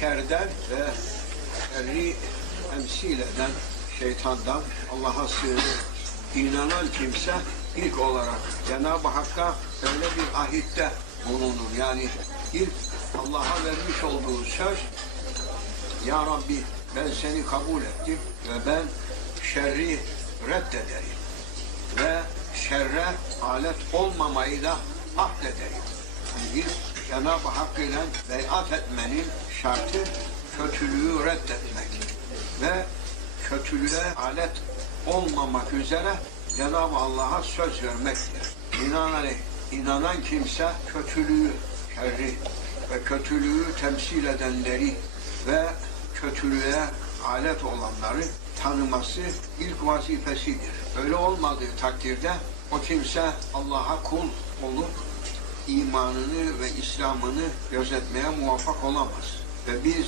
Şerden ve şerri temsil eden şeytandan Allah'a sığınır. İnanan kimse ilk olarak Cenab-ı Hakk'a böyle bir ahitte bulunur. Yani ilk Allah'a vermiş olduğu söz Ya Rabbi ben seni kabul ettim ve ben şerri reddederim ve şerre alet olmamayı da ahdederim. Yani Cenab-ı Hak ile beyat etmenin şartı kötülüğü reddetmek ve kötülüğe alet olmamak üzere Cenab-ı Allah'a söz vermektir. İnanan, inanan kimse kötülüğü, şerri ve kötülüğü temsil edenleri ve kötülüğe alet olanları tanıması ilk vazifesidir. Öyle olmadığı takdirde o kimse Allah'a kul olup imanını ve İslam'ını gözetmeye muvaffak olamaz. Ve biz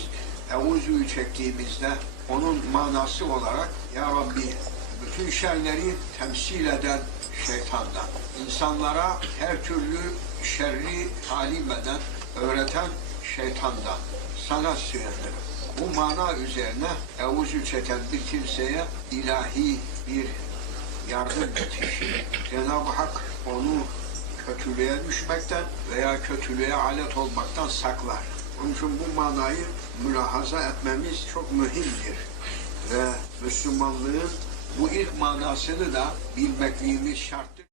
Evuzu'yu çektiğimizde onun manası olarak Ya Rabbi bütün şerleri temsil eden şeytandan, insanlara her türlü şerri talim eden, öğreten şeytandan sana sığınırım. Bu mana üzerine evuzu çeken bir kimseye ilahi bir yardım yetişir. Cenab-ı Hak onu kötülüğe düşmekten veya kötülüğe alet olmaktan saklar. Onun için bu manayı mülahaza etmemiz çok mühimdir. Ve Müslümanlığın bu ilk manasını da bilmekliğimiz şart.